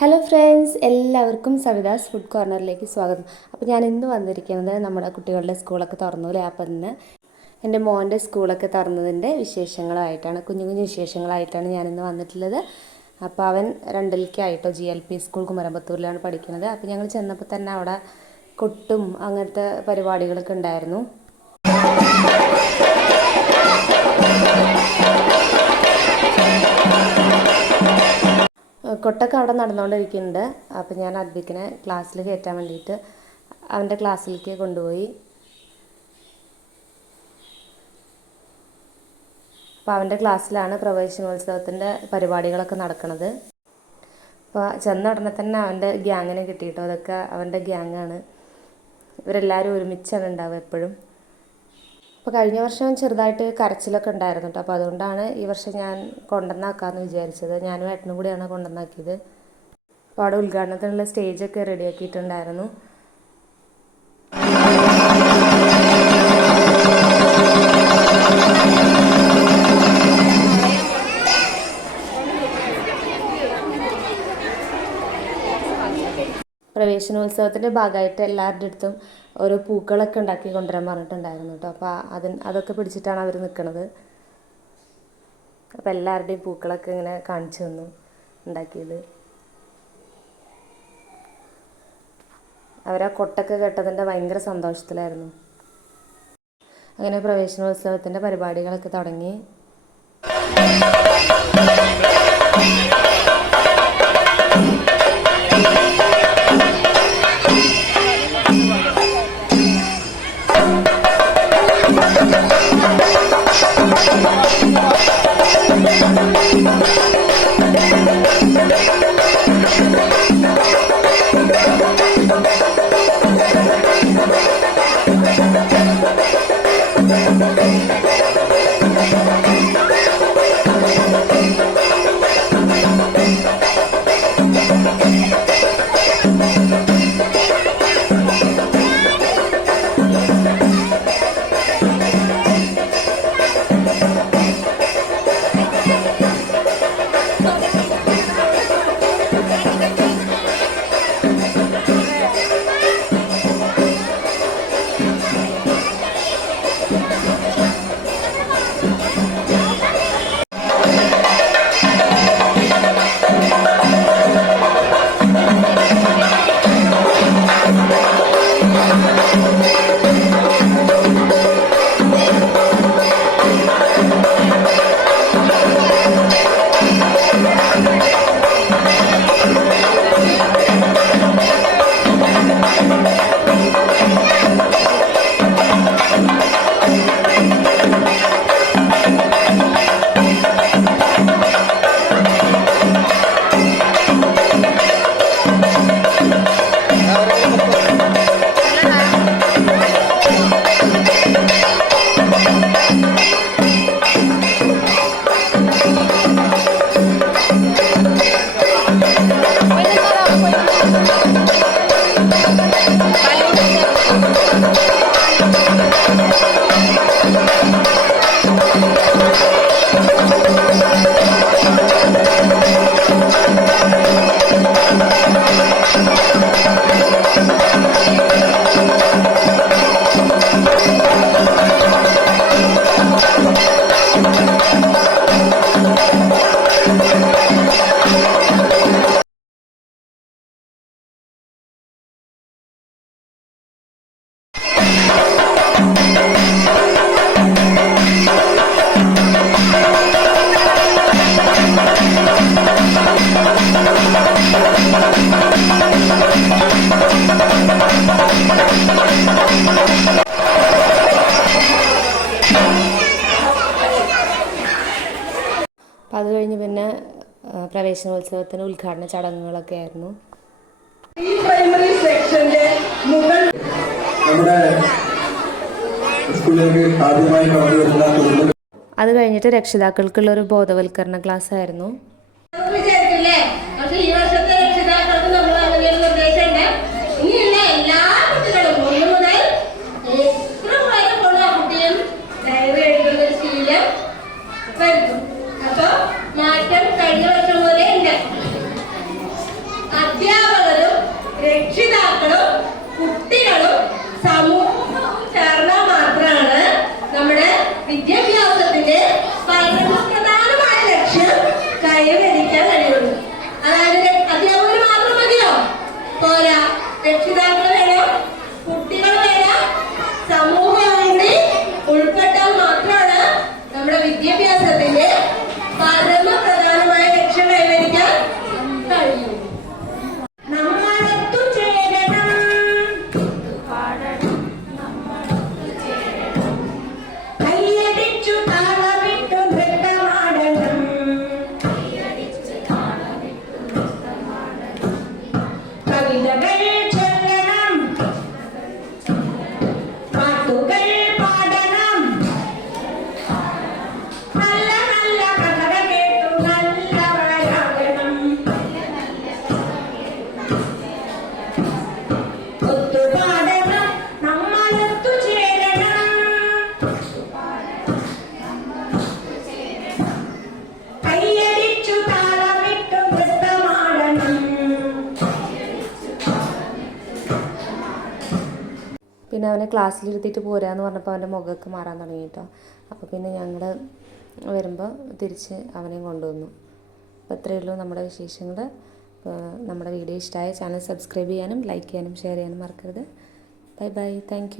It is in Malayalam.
ഹലോ ഫ്രണ്ട്സ് എല്ലാവർക്കും സവിതാസ് ഫുഡ് കോർണറിലേക്ക് സ്വാഗതം. അപ്പോൾ ഞാൻ ഇന്ന് വന്നിരിക്കുന്നത് നമ്മുടെ കുട്ടികളുടെ സ്കൂളൊക്കെ തുറന്നു അല്ലേ? അപ്പം ഇന്ന് എന്റെ മോന്റെ സ്കൂളൊക്കെ തുറന്നതിന്റെ വിശേഷങ്ങളായിട്ടാണ് കുഞ്ഞു കുഞ്ഞു വിശേഷങ്ങളായിട്ടാണ് ഞാനിന്ന് വന്നിട്ടുള്ളത്. അപ്പോൾ അവൻ രണ്ടിലേക്കായിട്ടോ ജി എൽ പി സ്കൂൾ കുമരമ്പത്തൂരിലാണ് പഠിക്കുന്നത്. അപ്പോൾ ഞങ്ങൾ ചെന്നപ്പോൾ തന്നെ അവിടെ കൊട്ടും അങ്ങനത്തെ പരിപാടികളൊക്കെ ഉണ്ടായിരുന്നു. കൊട്ടൊക്കെ അവിടെ നടന്നുകൊണ്ടിരിക്കുന്നുണ്ട്. അപ്പോൾ ഞാൻ അദ്ബിക്കിനെ ക്ലാസ്സിൽ കയറ്റാൻ വേണ്ടിയിട്ട് അവന്റെ ക്ലാസ്സിലേക്ക് കൊണ്ടുപോയി. അപ്പോൾ അവന്റെ ക്ലാസ്സിലാണ് പ്രവേശനോത്സവത്തിന്റെ പരിപാടികളൊക്കെ നടക്കുന്നത് അപ്പോൾ ചെന്ന ഉടനെ തന്നെ അവന്റെ ഗ്യാങ്ങിനെ കിട്ടിയിട്ടോ? അതൊക്കെ അവന്റെ ഗ്യാങ്ങാണ്. ഇവരെല്ലാവരും ഒരുമിച്ചാണ് ഉണ്ടാവുക എപ്പോഴും. അപ്പോൾ കഴിഞ്ഞ വർഷം ചെറുതായിട്ട് കരച്ചിലൊക്കെ ഉണ്ടായിരുന്നു കേട്ടോ അപ്പോൾ അതുകൊണ്ടാണ് ഈ വർഷം ഞാൻ കൊണ്ടുവന്നാക്കാമെന്ന് വിചാരിച്ചത്. ഞാനും ഏട്ടനും കൂടിയാണ് കൊണ്ടുവന്നാക്കിയത്. അപ്പോൾ അവിടെ ഉദ്ഘാടനത്തിനുള്ള സ്റ്റേജൊക്കെ റെഡിയാക്കിയിട്ടുണ്ടായിരുന്നു പ്രവേശനോത്സവത്തിന്റെ ഭാഗമായിട്ട് എല്ലാവരുടെ അടുത്തും ഓരോ പൂക്കളൊക്കെ ഉണ്ടാക്കി കൊണ്ടുവരാൻ പറഞ്ഞിട്ടുണ്ടായിരുന്നു കേട്ടോ. അപ്പോൾ അതിന് അതൊക്കെ പിടിച്ചിട്ടാണ് അവർ നിൽക്കുന്നത് അപ്പോൾ എല്ലാവരുടെയും പൂക്കളൊക്കെ ഇങ്ങനെ കാണിച്ചു തന്നു ഉണ്ടാക്കിയത്. അവരാ കൊട്ടൊക്കെ കേട്ടതിന്റെ ഭയങ്കര സന്തോഷത്തിലായിരുന്നു. അങ്ങനെ പ്രവേശനോത്സവത്തിന്റെ പരിപാടികളൊക്കെ തുടങ്ങി. ആ, പ്രവേശനോത്സവത്തിന് ഉദ്ഘാടന ചടങ്ങുകളൊക്കെ ആയിരുന്നു. ഈ പ്രൈമറി സെക്ഷന്റെ മുകൾ നമ്മുടെ സ്കൂളിലേക്ക് ആദ്യമായി കടന്നു വരുന്ന കുടുംബ അത് കഴിഞ്ഞിട്ട് രക്ഷിതാക്കൾക്കുള്ള ഒരു ബോധവൽക്കരണ ക്ലാസ് ആയിരുന്നു. മാറ്റം പക്ഷെ el deber പിന്നെ അവനെ ക്ലാസ്സിലിരുത്തിയിട്ട് പോരാന്ന് പറഞ്ഞപ്പോൾ അവന്റെ മുഖമൊക്കെ മാറാൻ തുടങ്ങി കേട്ടോ അപ്പോൾ പിന്നെ ഞങ്ങൾ വരുമ്പോൾ തിരിച്ച് അവനെയും കൊണ്ടുവന്നു. അപ്പോൾ ഇത്രയേ ഉള്ളൂ നമ്മുടെ വിശേഷങ്ങൾ നമ്മുടെ വീഡിയോ ഇഷ്ടമായ ചാനൽ സബ്സ്ക്രൈബ് ചെയ്യാനും ലൈക്ക് ചെയ്യാനും ഷെയർ ചെയ്യാനും മറക്കരുത്. Bye bye thank